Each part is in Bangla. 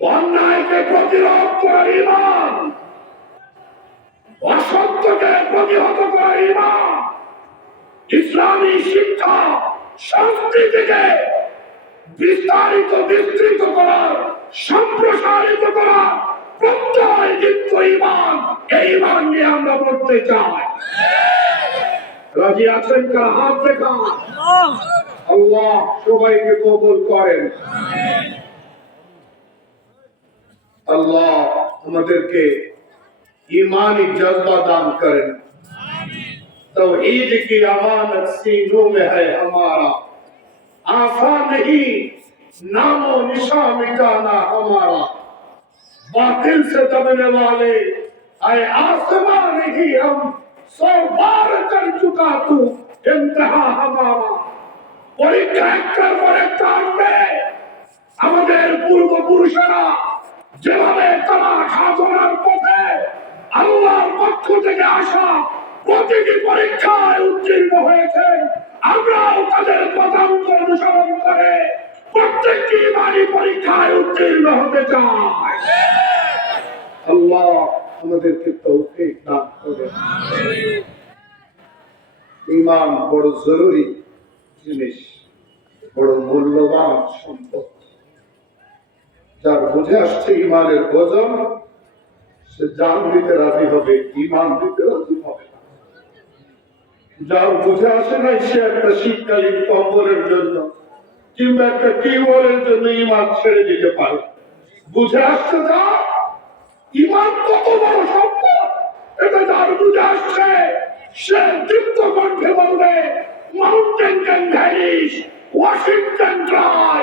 অন্যায়কে প্রতিরোধ করা ইমান অসত্যকে প্রতিহত করা ইমান ইসলামী শিক্ষা সংস্কৃতিকে বিস্তারিত বিস্তৃত করার সম্প্রসারিত করা প্রত্যয় কিন্তু ইমান এই ইমান নিয়ে আমরা বলতে চাই। রাজি আছেন কার? হাত দেখা আল্লাহ সবাইকে কবুল করেন। আল্লাহ আমাদেরকে ইমানি জজ্বা দান করেন توحید کی امانت سینوں میں ہے ہمارا آسان نہیں نام و نشاں مٹانا ہمارا باطل سے دبنے والے اے آسمان نہیں ہم سو بار کر چکا تو انتہا ہمارا পরীক্ষা একটার পর একটা আসবে আমাদের পূর্বপুরুষেরা যেভাবে তারা সাধনার পথে আল্লাহর পক্ষ থেকে আসা প্রতিটি পরীক্ষায় উত্তীর্ণ হয়েছে, আমরাও তাদের পদাঙ্ক অনুসরণ করে প্রত্যেকটি বাড়ি পরীক্ষায় উত্তীর্ণ হতে চাই। আল্লাহ আমাদেরকে তৌফিক দান করে ইমান বড় জরুরি জিনিস, বড় মূল্যবান সম্পদ। যার বুঝে আসছে ইমানের ওজন, সে জান দিতে রাজি হবে, ইমান দিতে রাজি হবে যার বুঝে আসে নাই, সে একটা শীতকালীন কম্বলের জন্য, কিংবা একটা টিউবওয়েলের জন্য ইমান ছেড়ে দিতে পারে। বুঝে আসছে যা, ইমান কত বড় সম্পদ, এটা যার বুঝে আসছে, সে দীপ্ত কণ্ঠে বলবে mountain can vanish Washington dry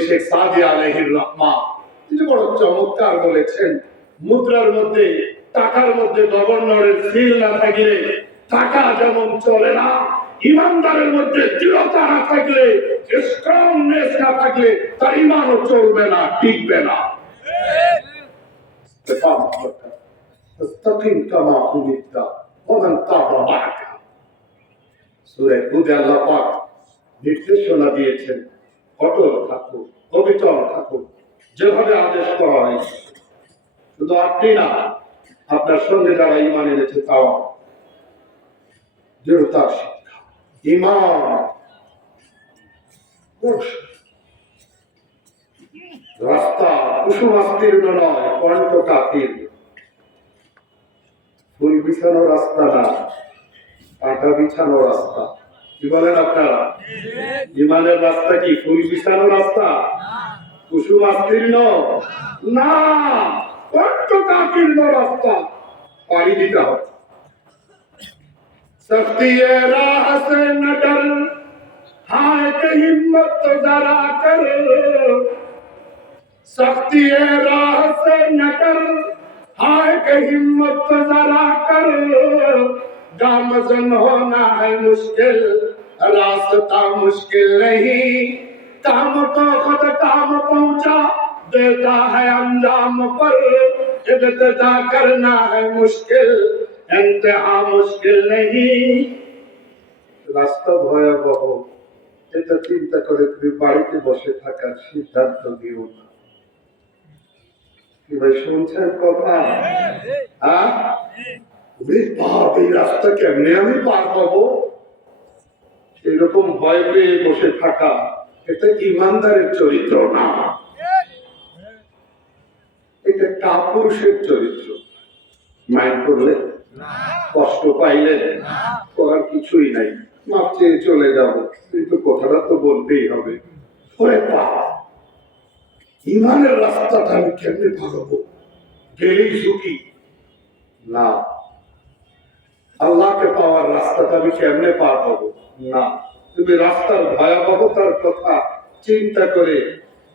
Sheikh Saadi আলহির রহমা তিনি বড় চমৎকার বলেছেন মুদ্রার মধ্যে টাকার মধ্যে গভর্নরের সিল না থাকলে টাকা যেমন চলে না ইমানদারের মধ্যে দৃঢ়তা না থাকলে স্ট্রংনেস না থাকলে তার ইমানও চলবে না টিকবে না নির্দেশনা দিয়েছেন অটল থাকুন অবিচল থাকুন যেভাবে আদেশ করা হয়েছে। শুধু আপনি না, আপনার সঙ্গে যারা ইমান এনেছে তাও। দৃঢ়তার শিক্ষা, ইমান। রাস্তা কুসুমাস্তীর্ণ নয়, কণ্ঠ কাকীর্ণ ফুল বিছানো রাস্তা না, পাটা বিছানো রাস্তা। কি বলেন আপনারা ইমানের রাস্তা কি ফুল বিছানো রাস্তা কুসুম আস্তীর্ণ না অত্যন্ত রাস্তা পাড়ি দিতে হয় سختی راہ سے نہ ڈر ہائے کہ ہمت تو ذرا کر سختی راہ سے نہ ڈر ہائے کہ ہمت تو ذرا کر गामजन होना है मुश्किल रास्ता मुश्किल नहीं काम तो खुद काम पहुंचा देता है अंजाम पर इब्तदा करना है मुश्किल इंतहा मुश्किल नहीं রাস্তা ভয়াবহ এটা চিন্তা করে তুমি বাড়িতে বসে থাকার সিদ্ধান্ত নিও না কি ভাই শুনছেন কথা হ্যাঁ তুমি বাপ, এই রাস্তা কেমনে আমি পার পাবো এরকম ভয় পেয়ে বসে থাকা এটা ইমানদারের চরিত্র না। এটা কাপুরুষের চরিত্র। মাইন্ড করলে কষ্ট পাইলে করার কিছুই নাই। মাপ চেয়ে চলে যাব কিন্তু কথাটা তো বলতেই হবে। ওরে বাবা ইমানের রাস্তাটা আমি কেমনে ভাগবো গেলেই ঝুঁকি না আল্লাহকে পাওয়ার রাস্তাটা আমি কেমনে পার হব? না। তুমি রাস্তার ভয়াবহতার কথা চিন্তা করে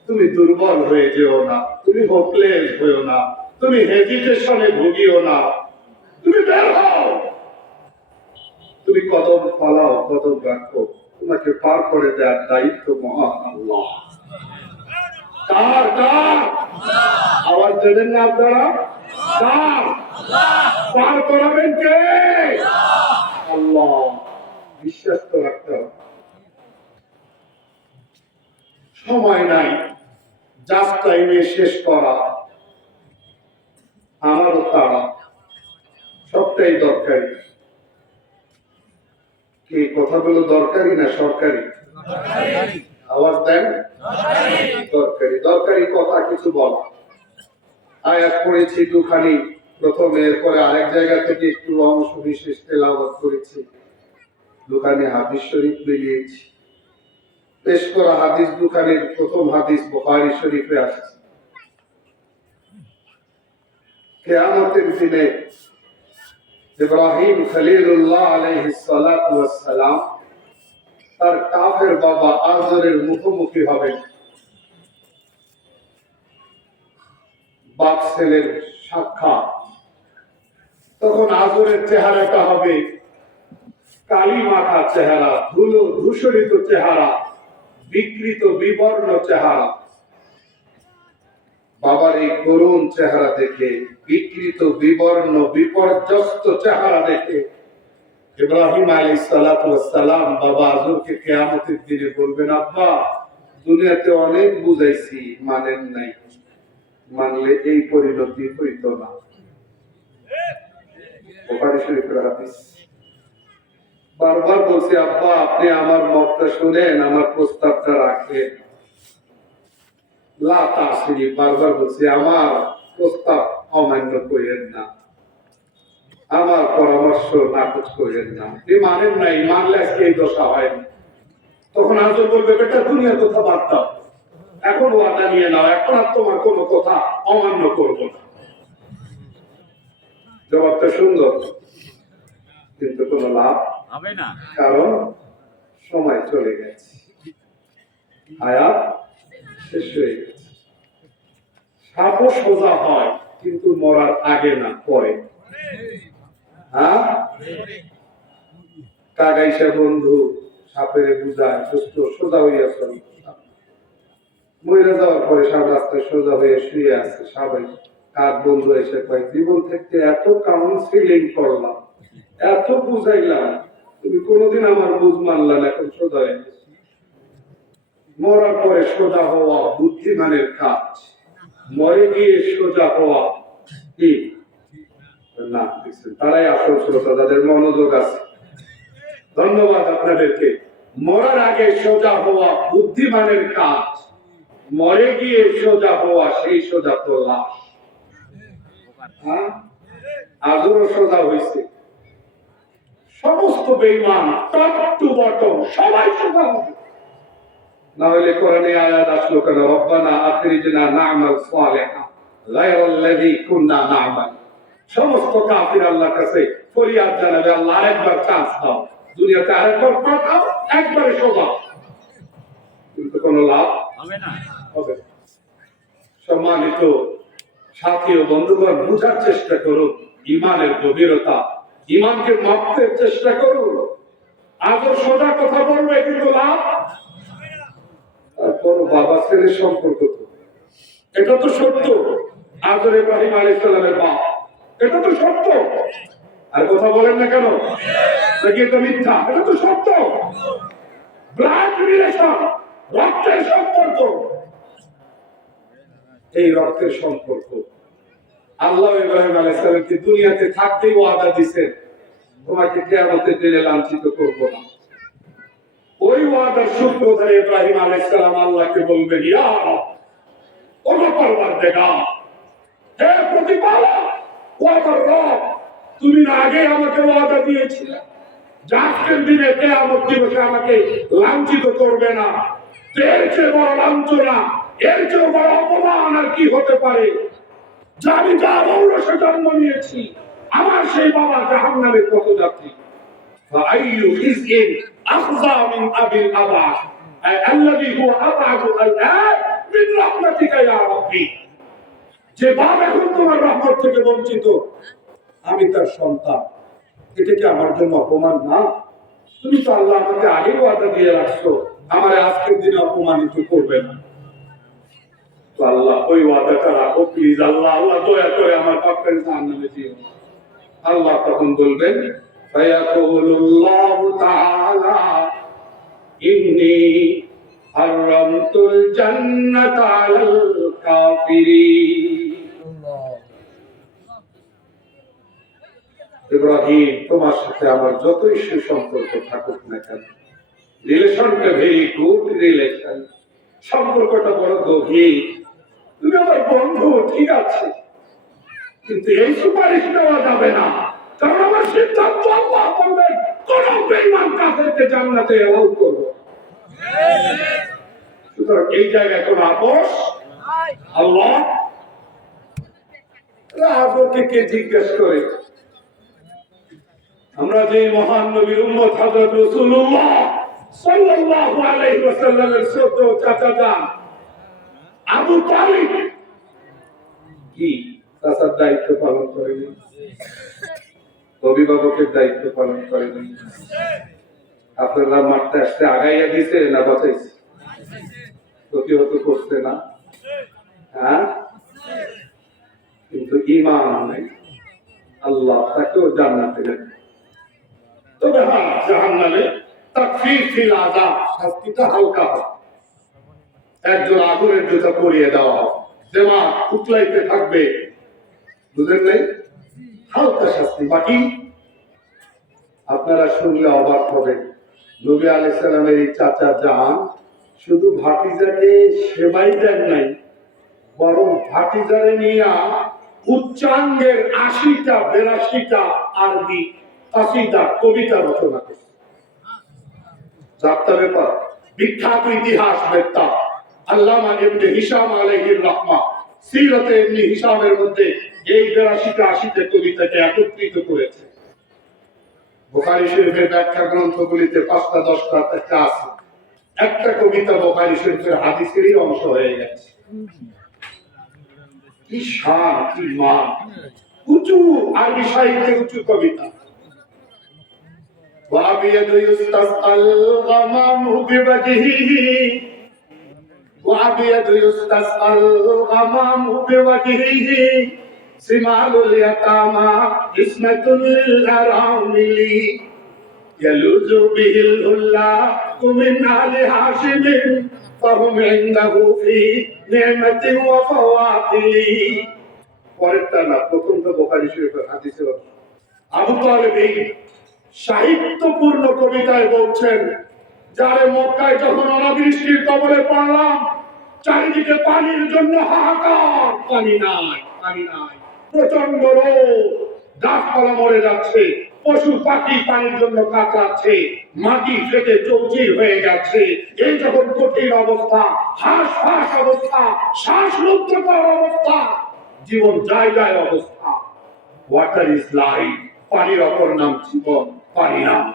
তুমি দুর্বল হয়ে যেও না তুমি হোপলেস হইও না তুমি হেজিটেশনে ভুগিও না। তুমি বের হও! তুমি কদম পালাও কদম রাখো। তোমাকে পার করে দেওয়ার দায়িত্ব মহান আল্লাহ। কার কার? আওয়াজ দেবেন না আপনারা? কার? পার করাবেন কে? আল্লাহ বিশ্বাস তো রাখতে হবে। সময় নাই জাস্ট টাইমে শেষ করা আমারও তারা সবটাই দরকারি। কি কথাগুলো দরকারি না সরকারি? আওয়াজ দেন? দরকারি দরকারি কথা কিছু বলা। আয়াত পড়েছি দুখানি। প্রথমে এরপরে আরেক জায়গা থেকে একটু অংশ বিশেষ তেলাওয়াত করেছি। দুখানি হাদিস শরীফ মিলিয়েছি পেশ করা হাদিস দুখানের প্রথম হাদিস বুখারী শরীফে আসছে। কেয়ামতের দিনে ইব্রাহিম খলিলুল্লাহ সালাতু তার কাফের বাবা আজরের মুখোমুখি হবেন। বাপ ছেলের সাক্ষাৎ। তখন আজরের চেহারাটা হবে। কালী মাখা চেহারা, ধুলো ধূসরিত চেহারা, বিকৃত বিবর্ণ চেহারা। বাবার এই করুণ চেহারা দেখে, বিকৃত বিবর্ণ বিপর্যস্ত চেহারা দেখে ইব্রাহিম আলী সালাম বাবা আজরকে কেয়ামতের দিনে বলবেন, আব্বা, দুনিয়াতে অনেক বুঝাইছি, মানেন নাই। মানলে এই পরিণতি হইত না। বোখারি শরীফের হাদিস বারবার বলছি, আব্বা, আপনি আমার মতটা শুনেন, আমার প্রস্তাবটা রাখেন। বারবার আমার প্রস্তাব অমান্য করেন না। আমার পরামর্শ নাকচ করেন না। মানেন মানলে আজকে এই দশা হয় তখন আজও বলবে, বেটা দুনিয়া কথা বাদ দাও। এখন ওয়াদা নিয়ে নাও, এখন আর তোমার কোনো কথা অমান্য করব না। জবাবটা সুন্দর কিন্তু কোনো লাভ হবে না। কারণ সময় চলে গেছে। আয়াত শেষ হয়ে গেছে। সাপও সোজা হয় কিন্তু মরার আগে না পরে। হ্যাঁ? কাগাইসা বন্ধু সাপের বুঝায় সুস্থ সোজা হইয়া চল। মহিলা যাওয়ার পরে সাপ রাস্তায় সোজা হয়ে শুয়ে আছে সবাই কার বন্ধু এসে কয়, জীবন থেকে এত কাউন্সিলিং করলাম, এত বুঝাইলাম, তুমি কোনোদিন আমার বুঝ মানলা না, এখন সোজা মরার পরে সোজা হওয়া বুদ্ধিমানের কাজ। মরে গিয়ে সোজা হওয়া কি? না তারাই আসল শ্রোতা, তাদের মনোযোগ আছে। ধন্যবাদ আপনাদেরকে। মরার আগে সোজা হওয়া বুদ্ধিমানের কাজ, মরে গিয়ে সোজা হওয়া সেই সোজা তো লাশ? আজও সোজা হয়েছে সমস্ত বেইমান টপ টু বটম সবাই সোজা হবে। না হলে কোরআনে আয়াত আসলো কেন? রব্বানা আখরিজনা না'মাল সালিহা গায়রাল্লাযী কুননা না'মাল। সমস্ত কাফির আল্লাহর কাছে ফরিয়াদ জানাবে আল্লাহ আরেকবার চান্স দাও। দুনিয়াতে আরেকবার পাঠাও একবারে সোজা কিন্তু কোনো লাভ হবে না। হবে সম্মানিত সাথী ও বন্ধুগণ, বুঝার চেষ্টা করুন ইমানের গভীরতা, ইমানকে মাপতে চেষ্টা করুন আজও সোজা কথা বলবে, কিন্তু লাভ? তারপর বাবা ছেলের সম্পর্ক তো এটা তো সত্য। আজর ইব্রাহিম আলাইহিস সালামের বাপ। এটা তো সত্য। আর কথা বলেন না কেন? নাকি এটা মিথ্যা? এটা তো সত্য। ব্লাড রিলেশন রক্তের সম্পর্ক। এই রক্তের সম্পর্ক। আল্লাহ ইব্রাহিম আলাইহিস সালামকে দুনিয়াতে থাকতেই ওয়াদা দিয়েছেন তোমাকে কিয়ামতের দিনে লাঞ্ছিত করব না। ওই ওয়াদার সূত্র ধরে ইব্রাহিম আলাইহিস সালাম আল্লাহকে বলবেন ইয়া রব, ও পরওয়ারদিগার হে প্রতিপালক ও রব তুমি না আগে আমাকে ওয়াদা দিয়েছিলে। আজকের দিনে কেয়ামত দিবসে আমাকে লাঞ্ছিত করবে না। এর চেয়ে বড় লাঞ্ছনা এর চেয়ে বড় অপমান আর কি হতে পারে? যে আমি যা ঔরসে জন্ম নিয়েছি। আমার সেই বাবা জাহান নামে কত যাত্রী যে বাপ এখন তোমার রহমত থেকে বঞ্চিত। আমি তার সন্তান। এটা কি আমার জন্য অপমান? না। তুমি তো আল্লাহ আমাকে আগে আদা দিয়ে রাখছো। আমার আজকের দিনে অপমানিত করবে না। তো আল্লাহ, ওই ওয়াদাটা রাখো প্লিজ আল্লাহ আল্লাহ দয়া করে আমার বাপের জাহান্নামে দিও। আল্লাহ তখন বলবেন তোমার সাথে আমার যতই সুসম্পর্ক থাকুক না কেন রিলেশনটা ভেরি গুড রিলেশন সম্পর্কটা বড় গভীর। তুমি আমার বন্ধু, ঠিক আছে। কিন্তু এই সুপারিশ নেওয়া যাবে না। কারণ আমার সিদ্ধান্ত আল্লাহ বলবেন, কোন বেইমান কাফেরকে জান্নাতে এলাও করব সুতরাং এই জায়গায় কোন আপোষ? আল্লাহ? কে জিজ্ঞেস করে? আমরা যে মহান নবীর উম্মত, হযরত রাসূলুল্লাহ সাল্লাল্লাহু আলাইহি ওয়াসাল্লামের ছোট চাচা আবু তালিব। কি? দায়িত্ব পালন করেনি অভিভাবকের দায়িত্ব পালন করেনি আপনারা মারতে আসতে আগাইয়া না প্রতিহত না? হ্যাঁ? কিন্তু ইমান নেই আল্লাহ তাকেও জান্নাতে নেবে তবে হ্যাঁ জাহান্নামে তাকফীর ফিল আযাব। শাস্তিটা হালকা হয় একজন আগুনের জুতা পরিয়ে দেওয়া হয় দেমা উতলাইতে থাকবে। বুঝলেন নাই? হালকা শাস্তি। বাকি আপনারা শুনলে অবাক হবেন। নবী আলাইহিস সালামের এই চাচা যান শুধু ভাতিজাকে সেবাই দেন নাই, বরং ভাতিজারে নিয়ে উচ্চাঙ্গের আশিটা, বেরাশিটা আরবি কাসিদা, কবিতা রচনা করছে। যাত্রা ব্যাপার। বিখ্যাত ইতিহাস বেত্তা। আল্লামা ইবনে হিশাম আলাইহির রাহমা সিরাতে ইবনে হিশামের মধ্যে এই বেরাশিটা আশিটা কবিতাকে একত্রিত করেছে বুখারী শরীফের ব্যাখ্যা গ্রন্থগুলিতে পাঁচটা দশটা একটা আছে একটা কবিতা বুখারী শরীফের হাদিসেরই অংশ হয়ে গেছে কি শান কি মান উঁচু আরবি সাহিত্যে উঁচু কবিতা وأبيض يستسقى الغمام بوجهه وأبيض يستسقى الغمام بوجهه سمال اليتامى اسمة للأرامل يلوذ به الهلاك من آل هاشم فهم عنده في نعمة وفواضل পরেরটা না প্রথমটা বোখারি শরীফের হাদিসের অংশ। আবু তালেব এই সাহিত্যপূর্ণ কবিতায় বলছেন যারে মক্কায় যখন অনাবৃষ্টির কবলে পড়লাম চারিদিকে পানির জন্য হাহাকার। পানি নাই পানি নাই। প্রচণ্ড রোদ গাছপালা মরে যাচ্ছে। পশু পাখি পানির জন্য কাতরাচ্ছে। মাটি ফেটে চৌচির হয়ে গেছে। এই যখন কঠিন অবস্থা হাঁস ফাঁস অবস্থা শ্বাস শ্বাসরুদ্ধকর অবস্থা জীবন জায়গায় অবস্থা। ওয়াটার ইজ লাইফ পানির অপর নাম জীবন পানি নাম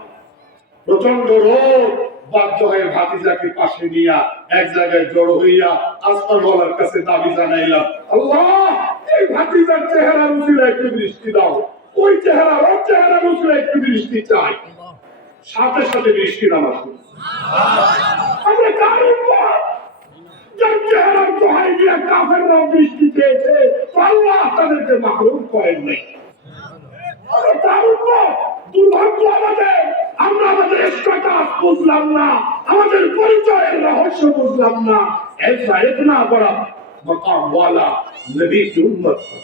প্রচণ্ড রোদ বাধ্য হয়ে ভাতিজাকে পাশে নিয়া এক জায়গায় জড়ো হইয়া আসমান বলার কাছে দাবি জানাইলাম, আল্লাহ, এই ভাতিজার চেহারা মুছিলে একটু বৃষ্টি দাও। ওই চেহারা, ওর চেহারা মুছিলে একটু বৃষ্টি চাই। সাথে সাথে বৃষ্টি নামা শুরু। আমরা কার উপর যার চেহারার দোহাই দিয়া কাফেররা বৃষ্টি চেয়েছে তো আল্লাহ তাদেরকে মাহরুম করেন নাই। আমরা দুর্ভাগ্য আমাদের। আমরা আমাদের স্ট্যাটাস বুঝলাম না আমাদের পরিচয়ের রহস্য বুঝলাম না ऐसा इतना बड़ा मकाम वाला नबी की उम्मत था।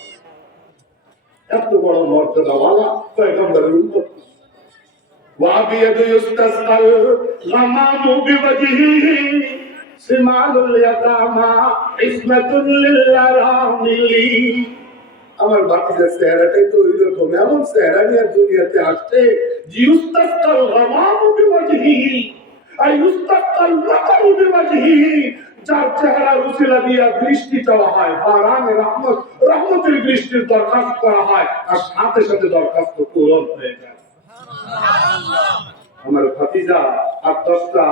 এত বড় মর্যাদা ওয়ালা পয়গম্বরের উম্মত وأبيض يستسقى الغمام بوجهه سمال اليتامى عصمة للأرامل আমার বাচ্চাদের চেহারাটাই তো ওই রকম এমন চেহারা নিয়ে দুনিয়াতে আসছে যার চেহারা উসিলা দিয়া বৃষ্টি চাওয়া হয় বারানে রহমত রহমতের বৃষ্টির দরখাস্ত করা হয় আর সাথে সাথে দরখাস্ত পূরণ হয়ে যায়। আমার ভাতিজা আর দশটা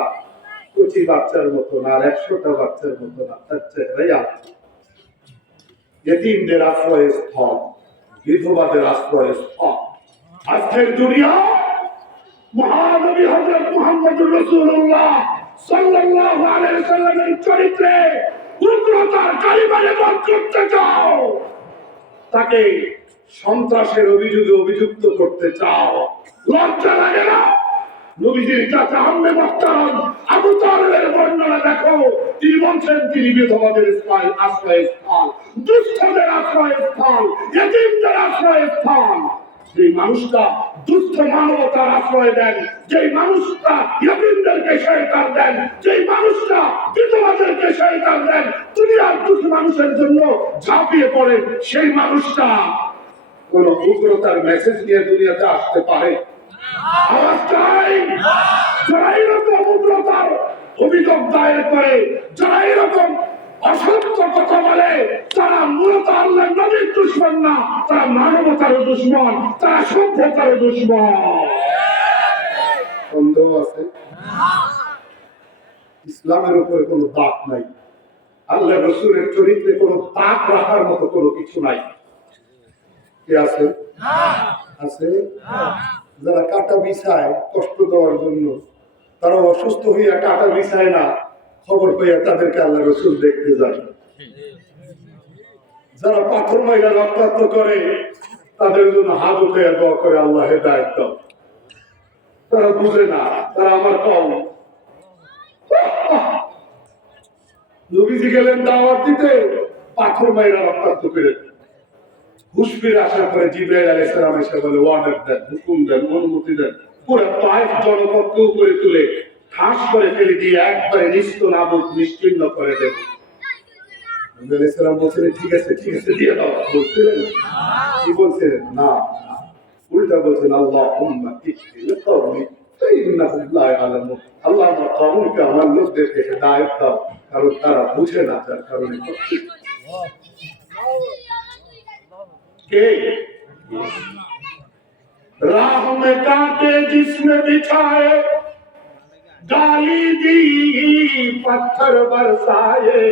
কচি বাচ্চার মতো না আর একশোটা বাচ্চার মতো না তার চেহারাই আছে এতিমদের আশ্রয়স্থল বিধবাদের আশ্রয়স্থল আজকের দুনিয়া মহানবী হযরত মুহাম্মদুর রাসূলুল্লাহ সাল্লাল্লাহু আলাইহি সাল্লামের চরিত্রে উগ্রতার কালিমারে করতে চাও। তাকে সন্ত্রাসের অভিযোগে অভিযুক্ত করতে চাও। লজ্জা লাগে না? নবীজির চাচা আম্মে মাক্তার আবু তালেবের বর্ণনা দেখো। তিনি বলছেন, তিনি বিধবাদের স্থান আশ্রয়স্থল দুস্থদের আশ্রয়স্থল এতিমদের আশ্রয়স্থল যে মানুষটা দুস্থ মানবতার আশ্রয় দেন যে মানুষটা ইয়তিমদেরকে সহায়তা দেন যে মানুষটা বিধবাদেরকে সহায়তা দেন, দুনিয়ার দুঃখী মানুষের জন্য ঝাঁপিয়ে পড়েন সেই মানুষটা। কোন উগ্রতার মেসেজ নিয়ে দুনিয়াতে আসতে পারে? আওয়াজ চাই যারা এরকম উগ্রতার অভিযোগ দায়ের করে যারা এরকম অসত্য কথা বলে তারা মূলত আল্লাহ নবীর দুশ্মন না তারা মানবতার দুশ্মন তারা সভ্যতার দুশ্মন। সন্দেহ আছে? ইসলামের উপরে কোনো দাগ নাই। আল্লাহ রসুলের চরিত্রে কোনো দাগ রাখার মতো কোনো কিছু নাই। কি আছে? আছে? যারা কাটা বিছায় কষ্ট দেওয়ার জন্য তারা অসুস্থ হইয়া কাটা বিছায় না, খবর পাইয়া তাদেরকে আল্লাহ রসুল দেখতে যায় যারা পাথর মাইরা রক্তাক্ত করে, তাদের জন্য হাত উঠে দোয়া করে আল্লাহ হেদায়ত তারা বুঝে না, তারা আমার কম। নবীজি গেলেন দাওয়াত দিতে, পাথর মাইরা রক্তাক্ত করে। হুশ ফিরে আসার পরে জিব্রাইল আলাইহিস সালাম এসে বলে অর্ডার দেন, হুকুম দেন, অনুমতি দেন। পুরো তাইফ জনপদকে উপরে তুলে ঠাস করে ফেলে দিয়ে একবারে নিস্ত নাবুদ নিশ্চিন্ন করে দেন। কারণ তারা বুঝে না তার কারণে। के राह में कांटे जिसने बिछाए, डाली दी, पत्थर बरसाए।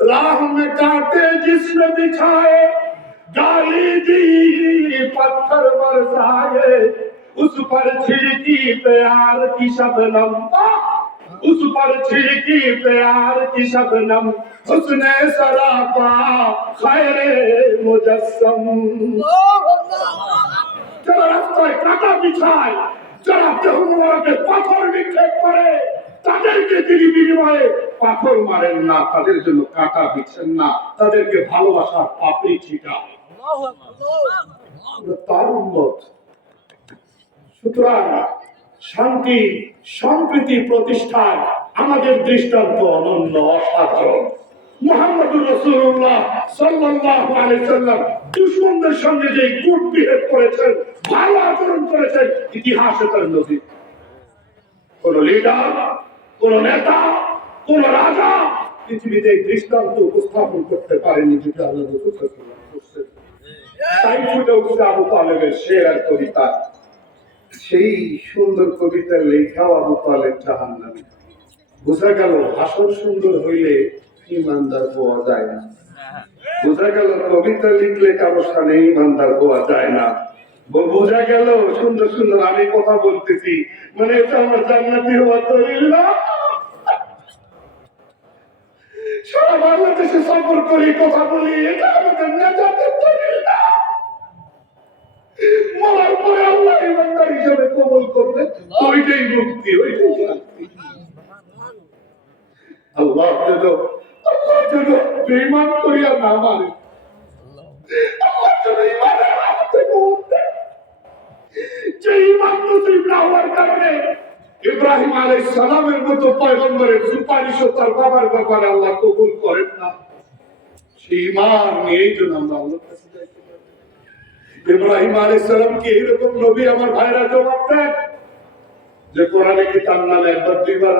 राह में कांटे जिसने बिछाए, डाली दी, पत्थर बरसाए। उस पर छिड़की प्यार की शबनम उस पर छिड़की प्यार की शबनम उसने सरापा खैरे मुजस्सम যারা রাস্তায় কাটা বিছায় যারা দেহমোড়াকে পাথর নিক্ষেপ করে তাদেরকে তিনি বিনিময়ে পাথর মারেন না তাদের জন্য কাটা বিছেন না তাদেরকে ভালোবাসার পাপড়ি ছিটা আমরা তার উন্নত সুতরাং শান্তি, সম্প্রীতি প্রতিষ্ঠায় আমাদের দৃষ্টান্ত অনন্য অসাধারণ সঙ্গে যে করেছেন করেছেন, ইতিহাসে তার নদী কোন কোন নেতা, কোন রাজা পৃথিবীতে দৃষ্টান্ত উপস্থাপন করতে পারেনি যেটা আল্লাহ করছেন। তাই আবু তালেবের শের আর কবিতা সেই সুন্দর কবিতার লেখাও আবু তালেব জাহান্নামী। বোঝা গেল ভাষণ সুন্দর হইলে ইমানদার হওয়া যায় না। বোঝা গেল কবিতা লিখলে কারও সামনে ইমানদার হওয়া যায় না। বোঝা গেল সুন্দর সুন্দর আমি কথা বলতেছি মানে এটা আমার জান্নাতি হওয়া না। সারা বাংলাদেশে সফর করি, কথা বলি, এটা আমাদের নেতাদের দলিল না। মরার পরে আল্লাহ ইমানদার হিসাবে কবল করবে। ওইটাই মুক্তি, ওইটাই আল্লাহ যেন আল্লাহ যেন করিয়া না মানে। আল্লাহ নসিব না ইব্রাহিম আলাইহিস সালামের মতো পয়গম্বরের সুপারিশও তার বাবার ব্যাপারে আল্লাহ কবুল করেন না। সেই ইমান নিয়েই জন্য আমরা আল্লাহর কাছে ইব্রাহিম আলাইহিস সালামকে এরকম নবী আমার ভাইরা জবাব দেন যে কোরআনে কি তার নামে একবার দুইবার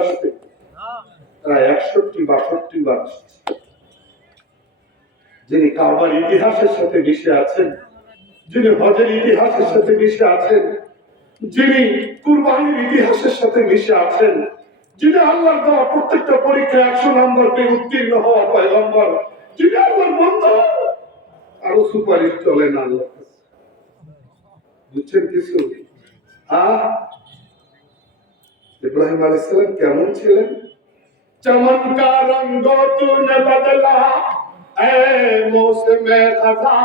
প্রায় একষট্টি, বাষট্টি বার যিনি কাবার ইতিহাসের সাথে মিশে আছেন, যিনি হজের ইতিহাসের সাথে মিশে আছেন, যিনি কুরবানির ইতিহাসের সাথে মিশে আছেন, যিনি আল্লাহর দেওয়া প্রত্যেকটা পরীক্ষায় একশো নম্বর পেয়ে উত্তীর্ণ হওয়া পয়গম্বর, যিনি আল্লাহর বন্ধ, আরও সুপারিশ চলে না আল্লাহর কাছে। বুঝছেন কিছু আহ ইব্রাহিম আলাইসালাম কেমন ছিলেন चमन का रंग तूने बदला ऐ मौसम खजा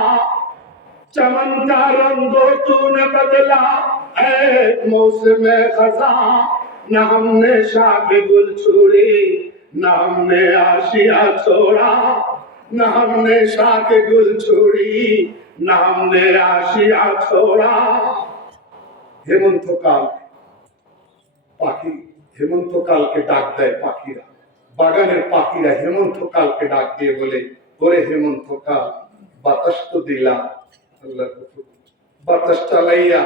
चमन का रंग तूने बदला ऐ मौसम खजा न हमने शाख गुल छोड़ी न हमने आशिया छोड़ा न हमने शाख गुल छोड़ी নামের আসিয়া ছোড়া। হেমন্তকাল পাখি, হেমন্তকালকে ডাক দেয় পাখিরা। বাগানের পাখিরা হেমন্তকালকে ডাক দিয়ে বলে, ওরে হেমন্তকাল, বাতাস তো দিলাম আল্লাহ বাতাস চালাইয়া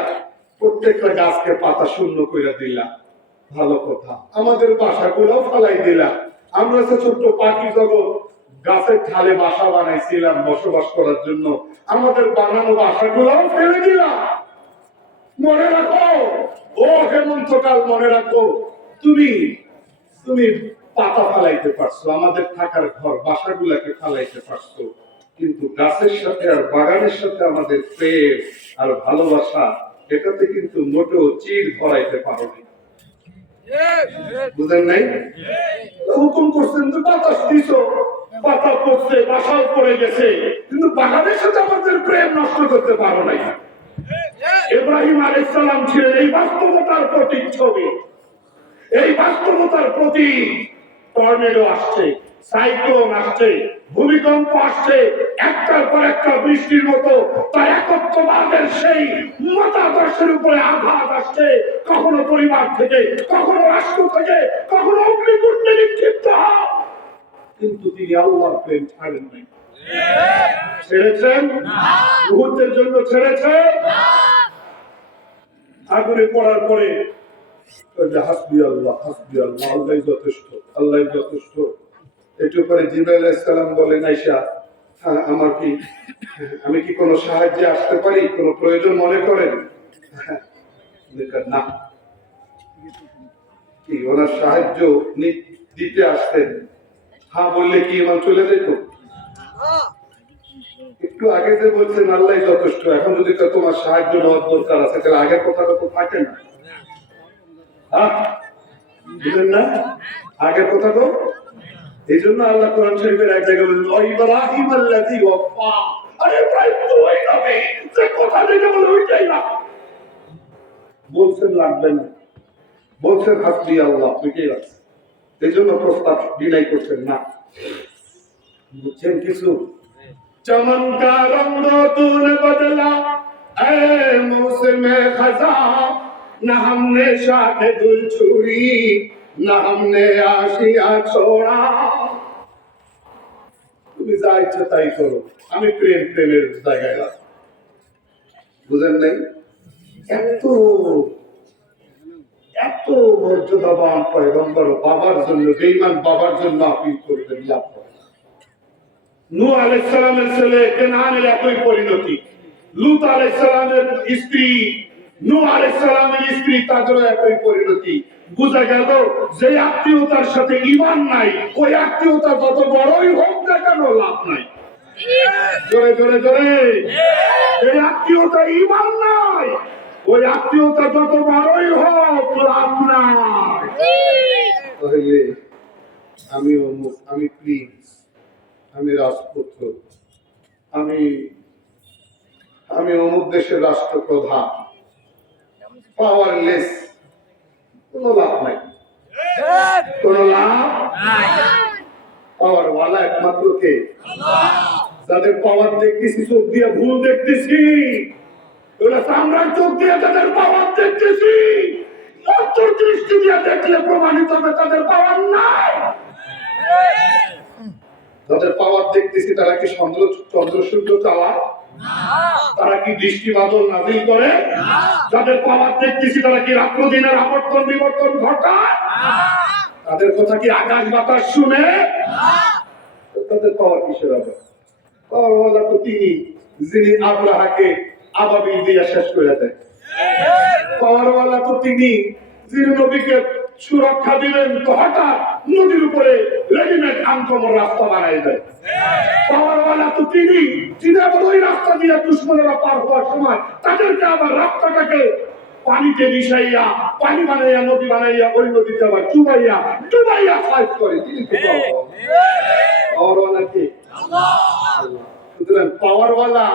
প্রত্যেকটা গাছকে পাতা শূন্য করে দিলা। ভালো কথা। আমাদের বাসাগুলো ফালাই দিলা। আমরা তো ছোট্ট পাখি জগৎ গাছের ঠালে বাসা বানাইছিলাম বসবাস করার জন্য। আমাদের বানানো বাসাগুলোও ফেলে দিলাম। মনে রাখো ও হেমন্তকাল মনে রাখো তুমি তুমি পাতা ফালাইতে পারছ আমাদের থাকার ঘর বাসাগুলাকে ফালাইতে পারছ। কিন্তু গাছের সাথে আর বাগানের সাথে আমাদের প্রেম আর ভালোবাসা এটাতে কিন্তু মোটেও চির ধরাইতে পারো নি বুঝেন নাই? হুকুম করছেন তো বাতাস দিছ। পাতা পড়ছে বাসাও পড়ে গেছে। কিন্তু বাগানের সাথে আমাদের প্রেম নষ্ট করতে পারো নাই। ইব্রাহিম আলাইসালাম ছিলেন এই বাস্তবতার প্রতিচ্ছবি এই বাস্তবতার প্রতি টর্নেডো আসছে, সাইক্লোন আসছে, ভূমিকম্প আসছে, একটার পর একটা বৃষ্টির মতো, তার একত্ববাদের সেই মতাদর্শের উপরে আঘাত আসছে। কখনো পরিবার থেকে, কখনো রাষ্ট্র থেকে, কখনো অগ্নিকুণ্ডে নিক্ষিপ্ত হয় কিন্তু তিনি আল্লাহর প্রেম ছাড়েন নাই। ছেড়েছেন? মুহূর্তের জন্য ছেড়েছেন? আগুনে পড়ার পরে হাসবি আল্লাহ হাসবি আল্লাহ আল্লাহ যথেষ্ট আল্লাহ যথেষ্ট। একটু পরে জিব্রাইল ইসলাম বলেন আইসা "হ্যাঁ, আমার কি আমি কি কোনো সাহায্যে আসতে পারি? কোনো প্রয়োজন মনে করেন? না। কি ওনার সাহায্য দিতে আসতেন। হ্যাঁ বললে কি ইমান চলে যেত একটু আগে যে বলছেন আল্লাহ যথেষ্ট। এখন যদি তোমার সাহায্য নেওয়ার দরকার আছে, তাহলে আগের কথাটা তো থাকে না? বুঝলেন না? আগের কথা তো? এই জন্য আল্লাহ কোরআন শরীফের এক জায়গায় বললেন, "ও ইব্রাহিম আল্লাযী ওয়াফা। আরে তো যে কথা যেটা বলে ওইটাই না। বলছেন, লাগবে না। বলছেন, হাসবি আল্লাহ এই জন্য প্রস্তাব ডিনাই করছেন, না। বুঝছেন কিছু चमन का रंग तूने बदला ऐ मौसम खजा न हमने शाख गुल छुड़ी न हमने आशिया छोड़ा তুমি যা ইচ্ছা তাই করো আমি প্রেম প্রেমের জায়গায় রাখি বুঝেন নাই এত এত মর্যাদাবান পয়গম্বর বাবার জন্য বেইমান বাবার জন্য আপিল করবেন লাভ হবে না। নূহ ছেলে কেনানের একই পরিণতি। লুত আলাইহিস স্ত্রী নূহ আলাইহিস স্ত্রী তাদেরও একই পরিণতি। বোঝা গেল যে আত্মীয়তার সাথে ঈমান নাই ওই আত্মীয়তা যত বড়ই হোক না কেন লাভ নাই। জোরে জোরে জোরে। এই আত্মীয়তা ঈমান নাই ওই আত্মীয়তা যত বড়ই হোক লাভ নাই। আমি অমুক আমি আমি রাজপুত্র। আমি আমি অমুক দেশের রাষ্ট্রপ্রধান। পাওয়ারলেস কোনো লাভ নাই। কোনো লাভ পাওয়ারওয়ালা একমাত্র কে? যাদের পাওয়ার দেখতেছি, চোখ দিয়ে ভুল দেখতেছি। ওরা চামড়ার চোখ দিয়ে তাদের পাওয়ার দেখতেছি দিয়ে দেখলে প্রমাণিত হবে তাদের পাওয়ার নাই। যাদের পাওয়ার দেখতেছি, তারা কি চন্দ্র চন্দ্র সূর্য চালায় তারা কি দৃষ্টি বাদল নাজিল করে? যাদের পাওয়ার দেখতেছি, তারা কি রাত্র দিনের আবর্তন বিবর্তন ঘটায়? তাদের কথা কি আকাশ বাতাস শুনে? তাদের পাওয়ার কিসের হবে পাওয়ারওয়ালা তো তিনি, যিনি আব্রাহাকে আবাবিল দিয়ে শেষ করে দেয়। পাওয়ারওয়ালা তো তিনি, যিনি নবীকে সুরক্ষা দিলেন তো হঠাৎ নদীর উপরে রেডিমেড আনকমর রাস্তা বানাই দেয়। পাওয়ারওয়ালা তো তিনি তিনি আবার ওই রাস্তা দিয়ে দুশ্মনেরা পার হওয়ার সময় তাদেরকে আবার রাস্তাটাকে পানিতে মিশাইয়া পানি বানাইয়া নদী বানাইয়া ওই নদীতে আবার চুবাইয়া চুবাইয়া সাইজ করে। তিনি তো পাওয়ার সুতরাং পাওয়ারওয়ালা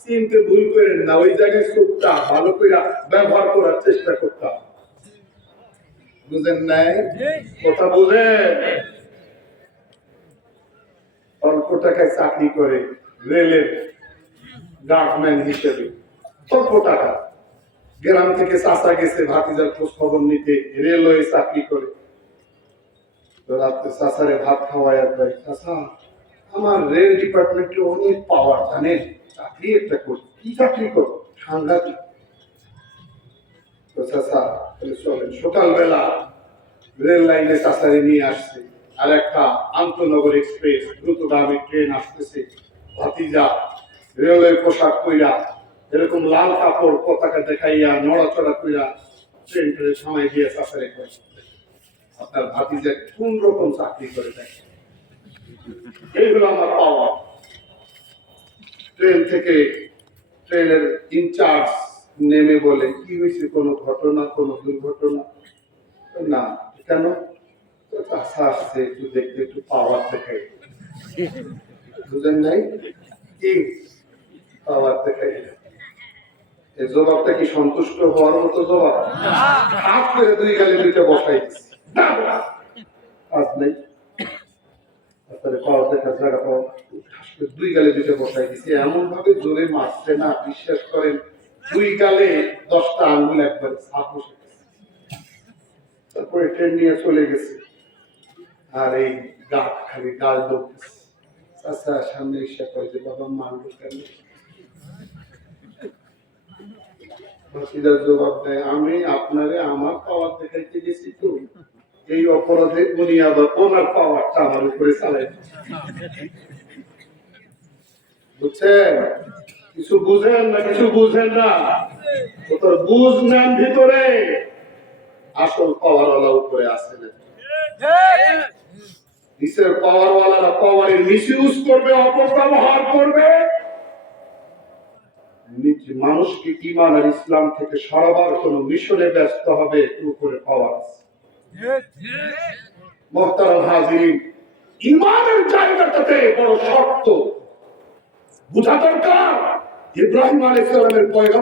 চিনতে ভুল করেন না। ওই জায়গায় চোখটা ভালো করে ব্যবহার করার চেষ্টা করতাম। বুঝেন নাই? কথা বুঝেন? অল্প টাকায় চাকরি করে রেলের গার্ডম্যান হিসেবে অল্প টাকা। গ্রাম থেকে চাষা গেছে ভাতিজার খোঁজ খবর নিতে রেলওয়ে চাকরি করে। রাত্রে চাষারে ভাত খাওয়ায় আর চাষা আমার রেল ডিপার্টমেন্টে অনেক পাওয়ার জানেন? চাকরি একটা করি কি চাকরি করো সাংঘাতিক। সকালবেলা রেল লাইনে চাষারে নিয়ে আসছে। আর একটা আন্তনগর এক্সপ্রেস দ্রুতগামী ট্রেন আসতেছে। ভাতিজা রেলওয়ে পোশাক কইরা এরকম লাল কাপড় পতাকা দেখাইয়া, নড়াচড়া কইরা ট্রেন সময় দিয়ে চাষারে করে আপনার ভাতিজা কোন রকম চাকরি করে দেয় এই আমার পাওয়া ট্রেন থেকে ট্রেনের ইনচার্জ নেমে বলে, কি হয়েছে? কোনো ঘটনা? কোনো দুর্ঘটনা? না, কেন? চাষা আসছে একটু দেখতে, একটু পাওয়ার দেখাই। বুঝেন নাই কি পাওয়ার এই জবাবটা কি সন্তুষ্ট হওয়ার মতো জবাব? হাত করে দুই গালে দুইটা বসাই কাজ নেই। তারপরে পাওয়ার দেখার জায়গা পাওয়া দুই গালে দুইটা বসাই দিচ্ছে এমন ভাবে জোরে মারছে না, বিশ্বাস করেন। দুই গালে দশটা আঙ্গুল একবার সাপ বসে তারপরে ট্রেন নিয়ে চলে গেছে। আর এই গাছ খালি গাল দৌড়তেছে চাষা সামনে এসে কয় যে, বাবা মারলো কেন জবাব দেয়, আমি আপনারে আমার পাওয়ার দেখাইতে গেছি তো। এই অপরাধে উনি আবার ওনার পাওয়ারটা আমার উপরে চালাই বুঝছেন? কিছু বুঝেন না, কিছু বুঝেন না। তোর বুঝ নেন ভিতরে। আসল পাওয়ারওয়ালা উপরে আসে নিচের পাওয়ারওয়ালারা পাওয়ারের মিসইউজ করবে, অপব্যবহার করবে। ইমান আর ইসলাম থেকে সরাবার কোন মিশনে ব্যস্ত হবে উপরে পাওয়ার আছে। হাজির ইমানের জায়গাটাতে বড় শক্ত। বুঝা দরকার? ইব্রাহিম আলাইহিস সালামের পয়গাম